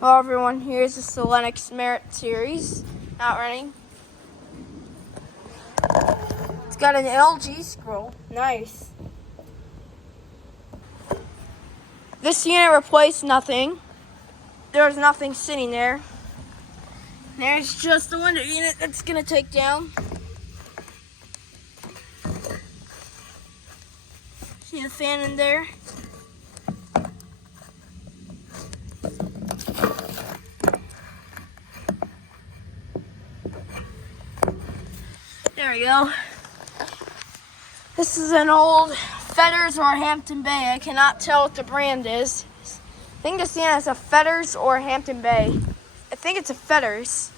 Hello everyone, here's the Lennox Merit series, not running. It's got an LG scroll, nice. This unit replaced nothing. There's nothing sitting there. There's just the window unit that's gonna take down. See the fan in there? There we go. This is an old Fetters or Hampton Bay. I cannot tell what the brand is. I think this unit is a Fetters or Hampton Bay. I think it's a Fetters.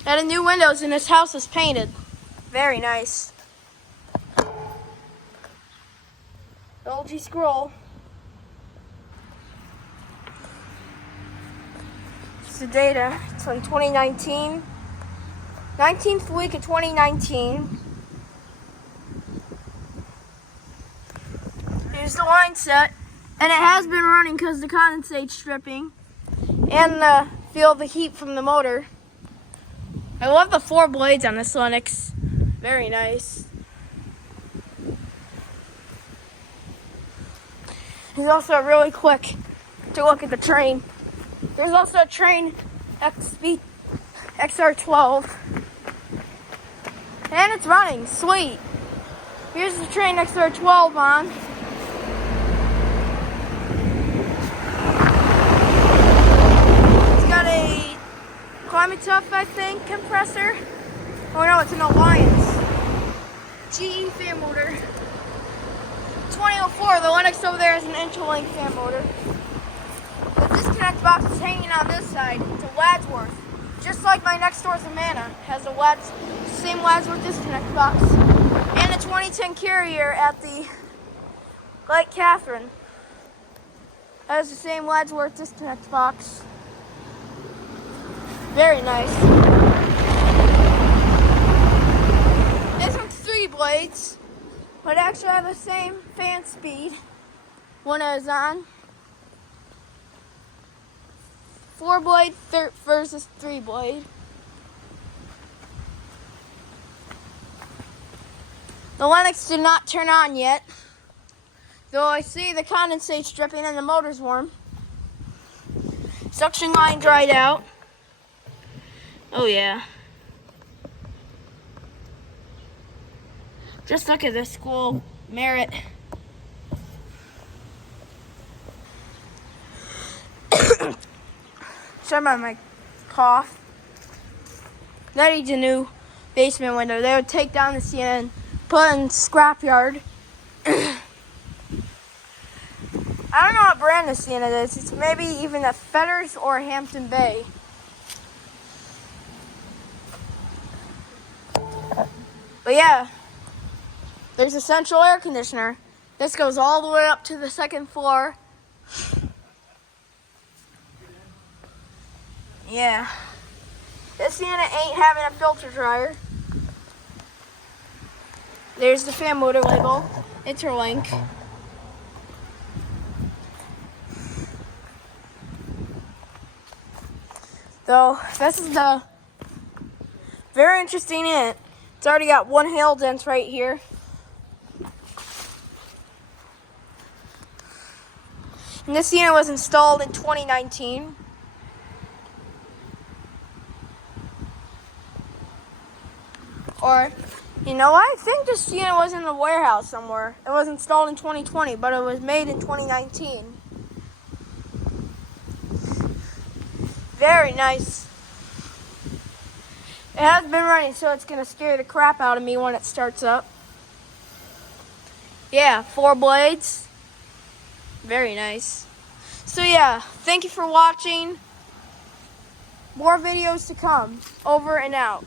It had new windows and this house was painted. Very nice. LG scroll. It's the data. It's on 2019. 19th week of 2019. Here's the line set. And it has been running because the condensate's stripping. And feel the heat from the motor. I love the 4 blades on this Lennox. Very nice. It's also really quick to look at the Trane. There's also a Trane XR12. And it's running, sweet. Here's the Trane XR12 on. It's got a Climate-Tough, I think, compressor. Oh no, it's an Alliance. GE fan motor. 2004, the Lennox over there is an inch-length fan motor. The disconnect box is hanging on this side. It's a Wadsworth. Just like my next door's Amana has a same Wadsworth disconnect box. And a 2010 Carrier at the Lake Catherine has the same Wadsworth disconnect box. Very nice. This one's 3 blades, but actually have the same fan speed when it is on. 4 blade versus 3 blade. The Lennox did not turn on yet, though I see the condensate dripping and the motor's warm. Suction line dried out. Oh yeah. Just look at this school Merit. Sorry about my cough. That needs a new basement window. They would take down the unit and put it in scrapyard. I don't know what brand this unit is. It's maybe even a Fetters or a Hampton Bay. But yeah, there's a central air conditioner. This goes all the way up to the 2nd floor. Yeah. This unit ain't having a filter dryer. There's the fan motor label. Interlink. So this is the very interesting unit. It's already got 1 hail dent right here. And this unit was installed in 2019. Or, you know what? I think this unit was in a warehouse somewhere. It was installed in 2020, but it was made in 2019. Very nice. It has been running, so it's going to scare the crap out of me when it starts up. Yeah, 4 blades. Very nice. So yeah, thank you for watching. More videos to come. Over and out.